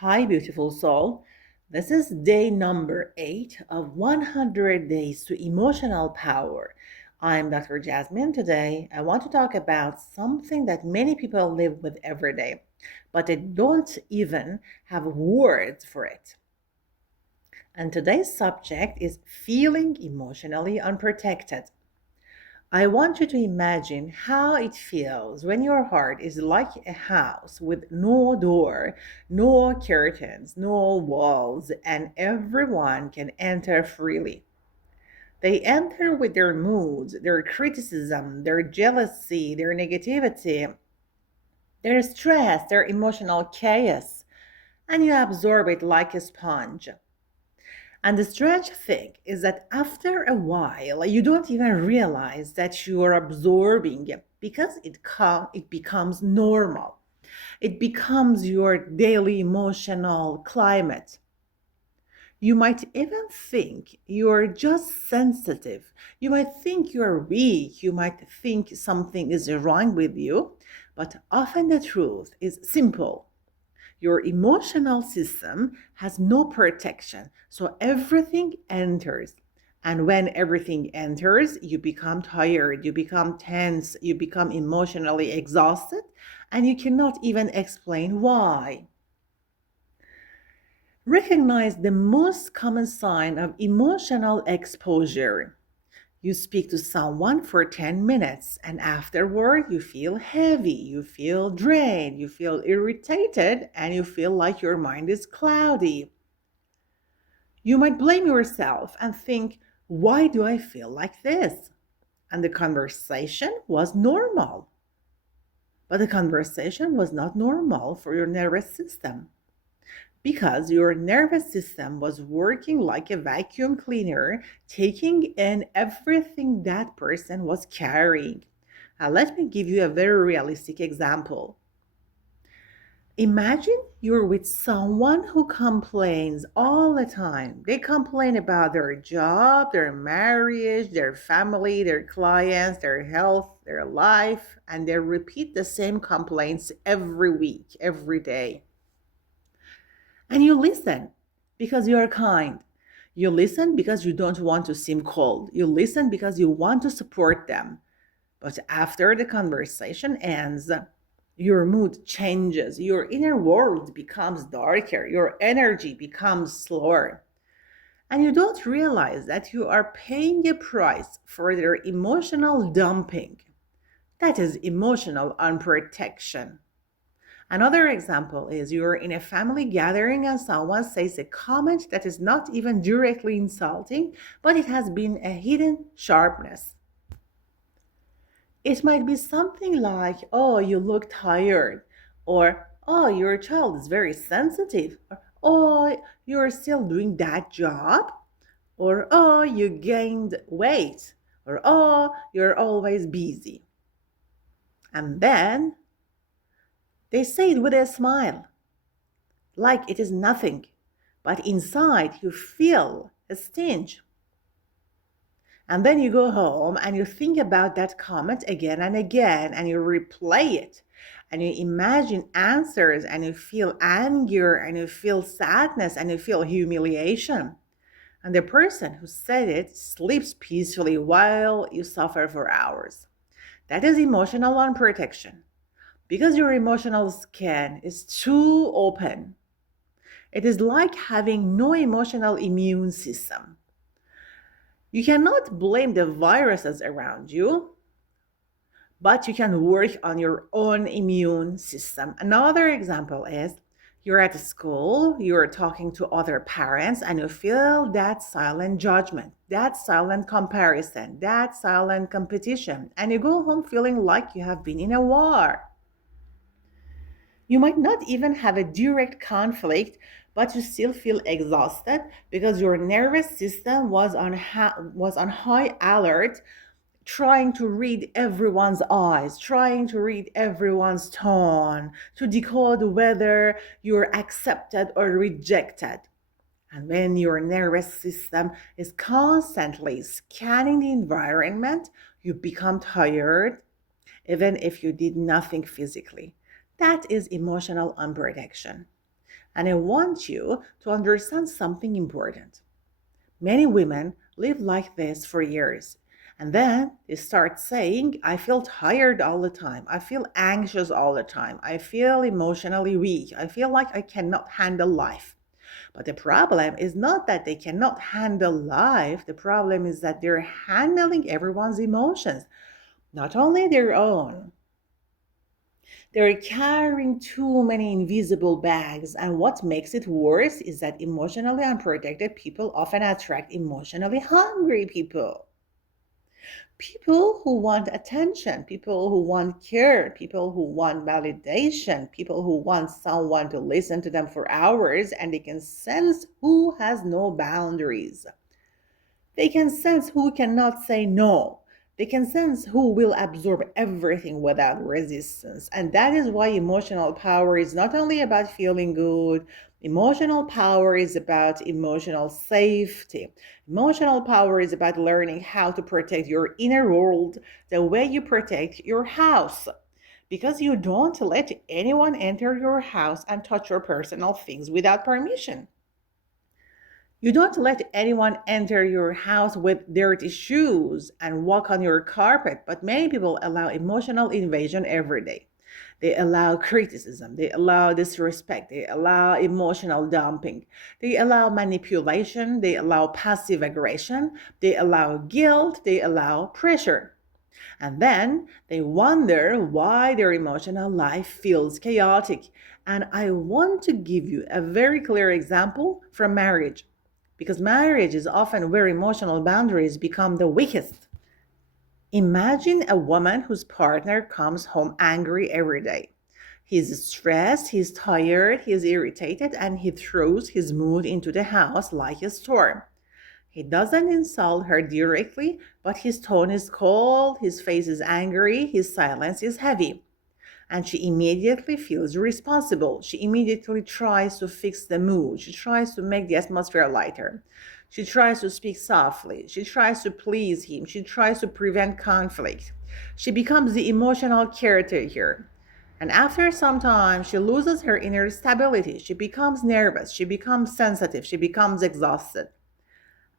Hi, beautiful soul. This is day number 8 of 100 Days to Emotional Power. I'm Dr. Jasmine. Today, I want to talk about something that many people live with every day, but they don't even have words for it. And today's subject is feeling emotionally unprotected. I want you to imagine how it feels when your heart is like a house with no door, no curtains, no walls, and everyone can enter freely. They enter with their moods, their criticism, their jealousy, their negativity, their stress, their emotional chaos, and you absorb it like a sponge. And the strange thing is that after a while, you don't even realize that you are absorbing it because it becomes normal. It becomes your daily emotional climate. You might even think you're just sensitive. You might think you're weak. You might think something is wrong with you. But often the truth is simple. Your emotional system has no protection, so everything enters. And when everything enters, you become tired, you become tense, you become emotionally exhausted, and you cannot even explain why. Recognize the most common sign of emotional exposure. You speak to someone for 10 minutes, and afterward, you feel heavy, you feel drained, you feel irritated, and you feel like your mind is cloudy. You might blame yourself and think, why do I feel like this? And the conversation was normal. But the conversation was not normal for your nervous system because your nervous system was working like a vacuum cleaner, taking in everything that person was carrying. Let me give you a very realistic example. Imagine you're with someone who complains all the time. They complain about their job, their marriage, their family, their clients, their health, their life, and they repeat the same complaints every week, every day. And you listen because you're kind. You listen because you don't want to seem cold. You listen because you want to support them. But after the conversation ends, your mood changes. Your inner world becomes darker. Your energy becomes slower. And you don't realize that you are paying a price for their emotional dumping. That is emotional unprotection. Another example is you're in a family gathering and someone says a comment that is not even directly insulting, but it has been a hidden sharpness. It might be something like, oh, you look tired, or oh, your child is very sensitive, or oh, you're still doing that job, or oh, you gained weight, or oh, you're always busy. And then they say it with a smile like it is nothing, but inside you feel a stench. And then you go home and you think about that comment again and again and you replay it and you imagine answers and you feel anger and you feel sadness and you feel humiliation. And the person who said it sleeps peacefully while you suffer for hours. That is emotional unprotection because your emotional skin is too open. It is like having no emotional immune system. You cannot blame the viruses around you, but you can work on your own immune system. Another example is you're at school, you're talking to other parents, and you feel that silent judgment, that silent comparison, that silent competition, and you go home feeling like you have been in a war. You might not even have a direct conflict, but you still feel exhausted because your nervous system was on high alert, trying to read everyone's eyes, trying to read everyone's tone, to decode whether you're accepted or rejected. And when your nervous system is constantly scanning the environment, you become tired, even if you did nothing physically. That is emotional unprotection. And I want you to understand something important. Many women live like this for years. And then they start saying, I feel tired all the time. I feel anxious all the time. I feel emotionally weak. I feel like I cannot handle life. But the problem is not that they cannot handle life. The problem is that they're handling everyone's emotions, not only their own. They're carrying too many invisible bags, and what makes it worse is that emotionally unprotected people often attract emotionally hungry people. People who want attention, people who want care, people who want validation, people who want someone to listen to them for hours and they can sense who has no boundaries. They can sense who cannot say no. They can sense who will absorb everything without resistance. And that is why emotional power is not only about feeling good, emotional power is about emotional safety. Emotional power is about learning how to protect your inner world the way you protect your house. Because you don't let anyone enter your house and touch your personal things without permission. You don't let anyone enter your house with dirty shoes and walk on your carpet, but many people allow emotional invasion every day. They allow criticism, they allow disrespect, they allow emotional dumping, they allow manipulation, they allow passive aggression, they allow guilt, they allow pressure. And then they wonder why their emotional life feels chaotic. And I want to give you a very clear example from marriage, because marriage is often where emotional boundaries become the weakest. Imagine a woman whose partner comes home angry every day. He's stressed, he's tired, he's irritated, and he throws his mood into the house like a storm. He doesn't insult her directly, but his tone is cold, his face is angry, his silence is heavy. And she immediately feels responsible. She immediately tries to fix the mood. She tries to make the atmosphere lighter. She tries to speak softly. She tries to please him. She tries to prevent conflict. She becomes the emotional caretaker. And after some time, she loses her inner stability. She becomes nervous. She becomes sensitive. She becomes exhausted.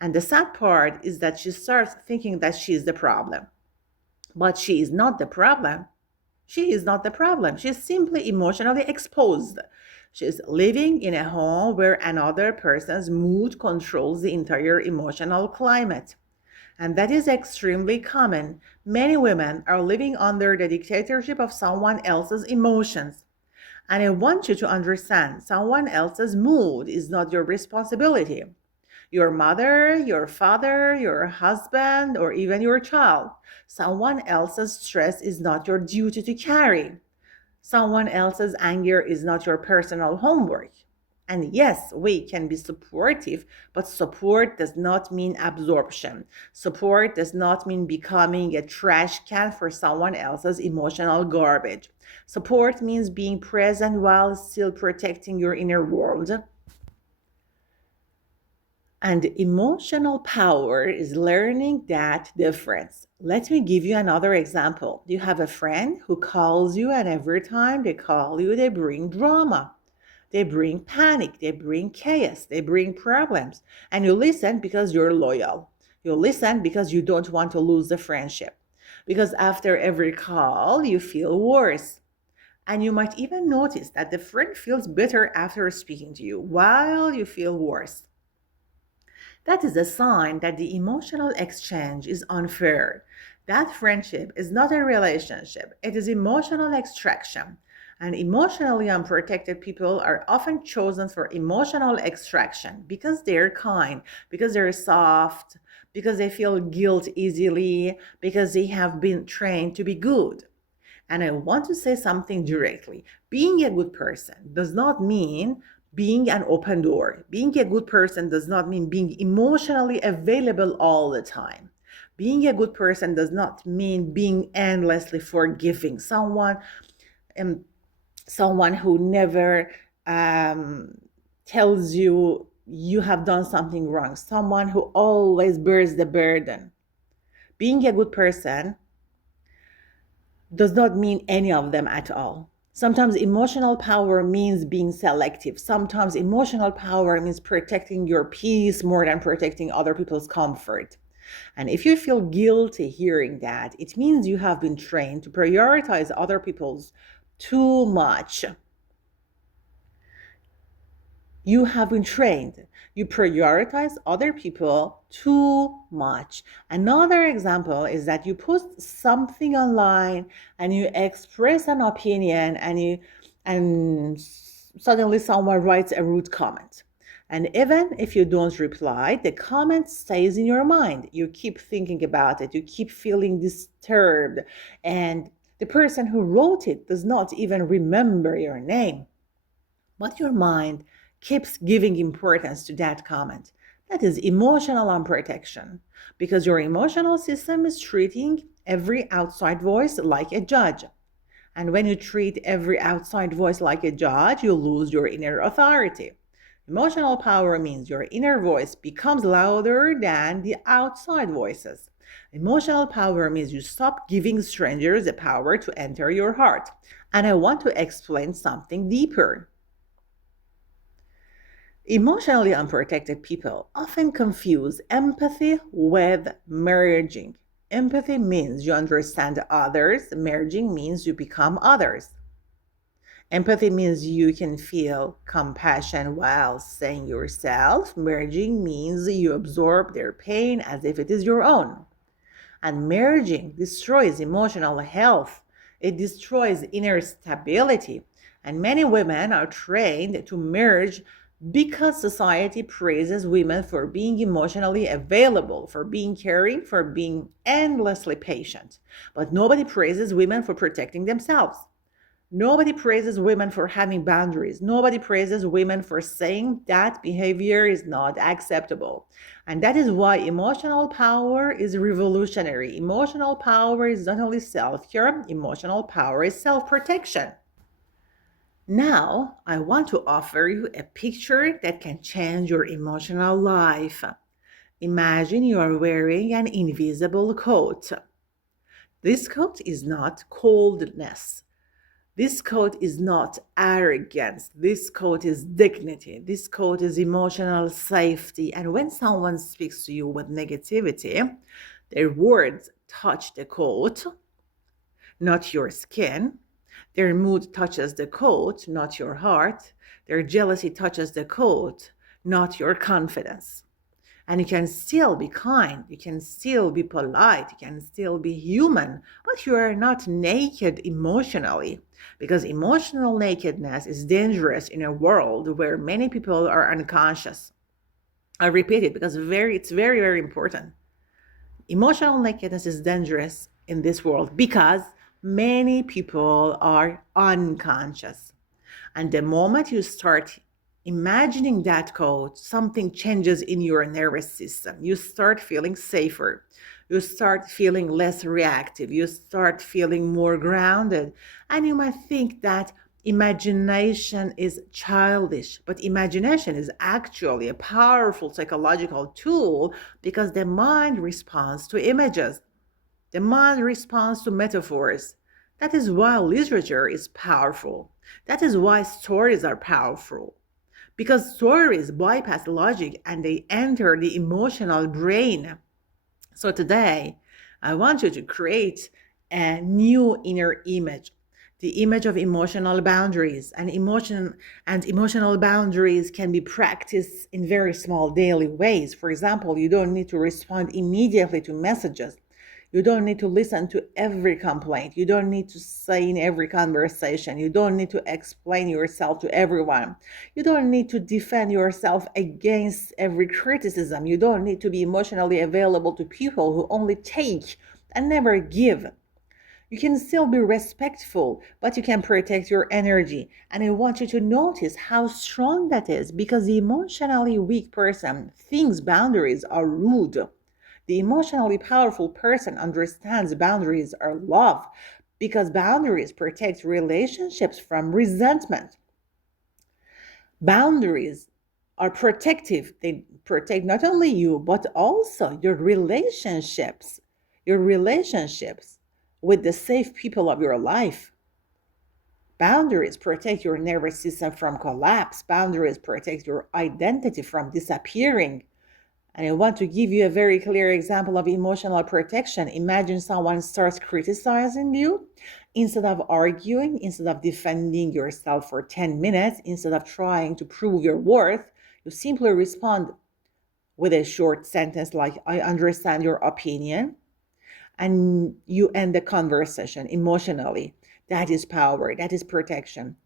And the sad part is that she starts thinking that she is the problem. But she is not the problem. She is not the problem. She's simply emotionally exposed. She's living in a home where another person's mood controls the entire emotional climate. And that is extremely common. Many women are living under the dictatorship of someone else's emotions. And I want you to understand someone else's mood is not your responsibility. Your mother, your father, your husband, or even your child. Someone else's stress is not your duty to carry. Someone else's anger is not your personal homework. And yes, we can be supportive, but support does not mean absorption. Support does not mean becoming a trash can for someone else's emotional garbage. Support means being present while still protecting your inner world. And emotional power is learning that difference. Let me give you another example. You have a friend who calls you, and every time they call you, they bring drama. They bring panic, they bring chaos, they bring problems. And you listen because you're loyal. You listen because you don't want to lose the friendship. Because after every call, you feel worse. And you might even notice that the friend feels better after speaking to you while you feel worse. That is a sign that the emotional exchange is unfair. That friendship is not a relationship, it is emotional extraction. And emotionally unprotected people are often chosen for emotional extraction because they're kind, because they're soft, because they feel guilt easily, because they have been trained to be good. And I want to say something directly. Being a good person does not mean being an open door. Being a good person does not mean being emotionally available all the time. Being a good person does not mean being endlessly forgiving. Um, Someone who never tells you you have done something wrong. Someone who always bears the burden. Being a good person does not mean any of them at all. Sometimes emotional power means being selective. Sometimes emotional power means protecting your peace more than protecting other people's comfort. And if you feel guilty hearing that, it means you have been trained to prioritize other people's too much. You have been trained. You prioritize other people too much. Another example is that you post something online and you express an opinion and suddenly someone writes a rude comment. And even if you don't reply, the comment stays in your mind. You keep thinking about it, you keep feeling disturbed, and the person who wrote it does not even remember your name. But your mind keeps giving importance to that comment. That is emotional unprotection because your emotional system is treating every outside voice like a judge. And when you treat every outside voice like a judge, you lose your inner authority. Emotional power means your inner voice becomes louder than the outside voices. Emotional power means you stop giving strangers the power to enter your heart. And I want to explain something deeper. Emotionally unprotected people often confuse empathy with merging. Empathy means you understand others, merging means you become others. Empathy means you can feel compassion while saying yourself. Merging means you absorb their pain as if it is your own. And merging destroys emotional health, it destroys inner stability. And many women are trained to merge because society praises women for being emotionally available, for being caring, for being endlessly patient. But nobody praises women for protecting themselves. Nobody praises women for having boundaries. Nobody praises women for saying that behavior is not acceptable. And that is why emotional power is revolutionary. Emotional power is not only self care, emotional power is self protection. Now, I want to offer you a picture that can change your emotional life. Imagine you are wearing an invisible coat. This coat is not coldness. This coat is not arrogance. This coat is dignity. This coat is emotional safety. And when someone speaks to you with negativity, their words touch the coat, not your skin. Their mood touches the coat, not your heart. Their jealousy touches the coat, not your confidence. And you can still be kind, you can still be polite, you can still be human, but you are not naked emotionally. Because emotional nakedness is dangerous in a world where many people are unconscious. I repeat it because it's very, very important. Emotional nakedness is dangerous in this world because many people are unconscious. And the moment you start imagining that code, something changes in your nervous system. You start feeling safer. You start feeling less reactive. You start feeling more grounded. And you might think that imagination is childish, but imagination is actually a powerful psychological tool because the mind responds to images. The mind responds to metaphors. That is why literature is powerful. That is why stories are powerful. Because stories bypass logic and they enter the emotional brain. So today, I want you to create a new inner image, the image of emotional boundaries. And emotional boundaries can be practiced in very small daily ways. For example, you don't need to respond immediately to messages. You don't need to listen to every complaint. You don't need to say in every conversation. You don't need to explain yourself to everyone. You don't need to defend yourself against every criticism. You don't need to be emotionally available to people who only take and never give. You can still be respectful, but you can protect your energy. And I want you to notice how strong that is because the emotionally weak person thinks boundaries are rude. The emotionally powerful person understands boundaries are love because boundaries protect relationships from resentment. Boundaries are protective. They protect not only you, but also your relationships with the safe people of your life. Boundaries protect your nervous system from collapse. Boundaries protect your identity from disappearing. And I want to give you a very clear example of emotional protection. Imagine someone starts criticizing you. Instead of arguing, instead of defending yourself for 10 minutes, instead of trying to prove your worth, you simply respond with a short sentence like, I understand your opinion. And you end the conversation emotionally. That is power, that is protection.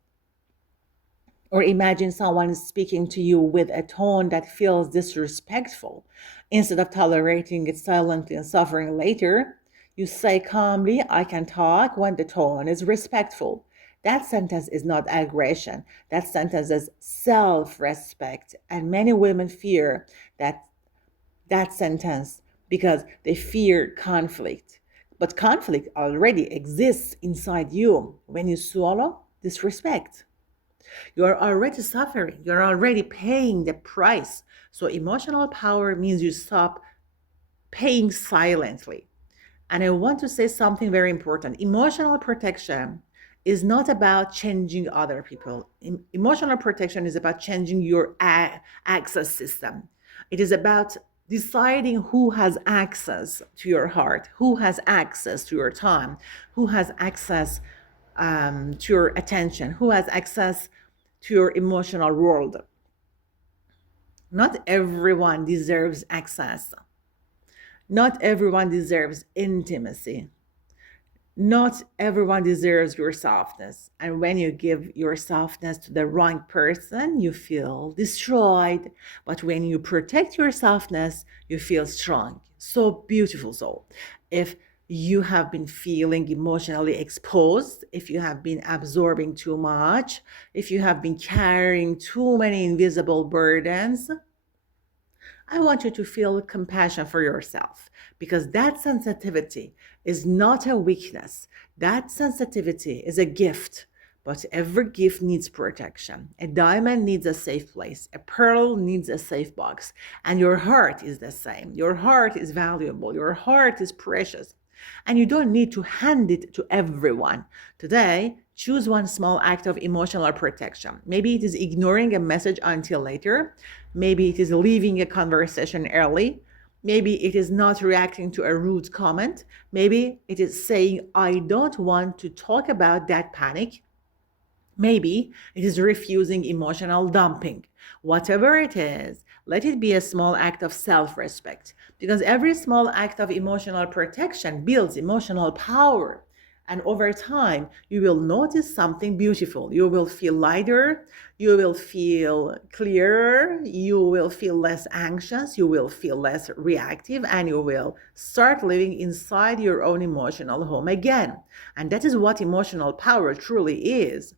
Or imagine someone speaking to you with a tone that feels disrespectful. Instead of tolerating it silently and suffering later, you say calmly, I can talk when the tone is respectful. That sentence is not aggression. That sentence is self respect. And many women fear that sentence because they fear conflict. But conflict already exists inside you when you swallow disrespect. You're already suffering. You're already paying the price. So emotional power means you stop paying silently. And I want to say something very important. Emotional protection is not about changing other people. Emotional protection is about changing your access system. It is about deciding who has access to your heart, who has access to your time, who has access to your attention, who has access to your emotional world. Not everyone deserves access. Not everyone deserves intimacy. Not everyone deserves your softness. And when you give your softness to the wrong person, you feel destroyed. But when you protect your softness, you feel strong. So beautiful, soul. If you have been feeling emotionally exposed, if you have been absorbing too much, if you have been carrying too many invisible burdens, I want you to feel compassion for yourself because that sensitivity is not a weakness. That sensitivity is a gift, but every gift needs protection. A diamond needs a safe place, a pearl needs a safe box, and your heart is the same. Your heart is valuable, your heart is precious. And you don't need to hand it to everyone. Today, choose one small act of emotional protection. Maybe it is ignoring a message until later. Maybe it is leaving a conversation early. Maybe it is not reacting to a rude comment. Maybe it is saying, I don't want to talk about that panic. Maybe it is refusing emotional dumping. Whatever it is, let it be a small act of self respect because every small act of emotional protection builds emotional power. And over time, you will notice something beautiful. You will feel lighter, you will feel clearer, you will feel less anxious, you will feel less reactive, and you will start living inside your own emotional home again. And that is what emotional power truly is.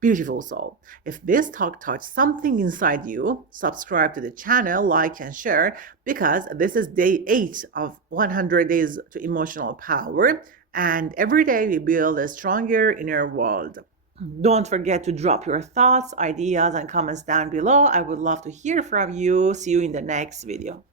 Beautiful soul. If this talk touched something inside you, subscribe to the channel, like and share because this is day 8 of 100 days to emotional power. And every day we build a stronger inner world. Don't forget to drop your thoughts, ideas, and comments down below. I would love to hear from you. See you in the next video.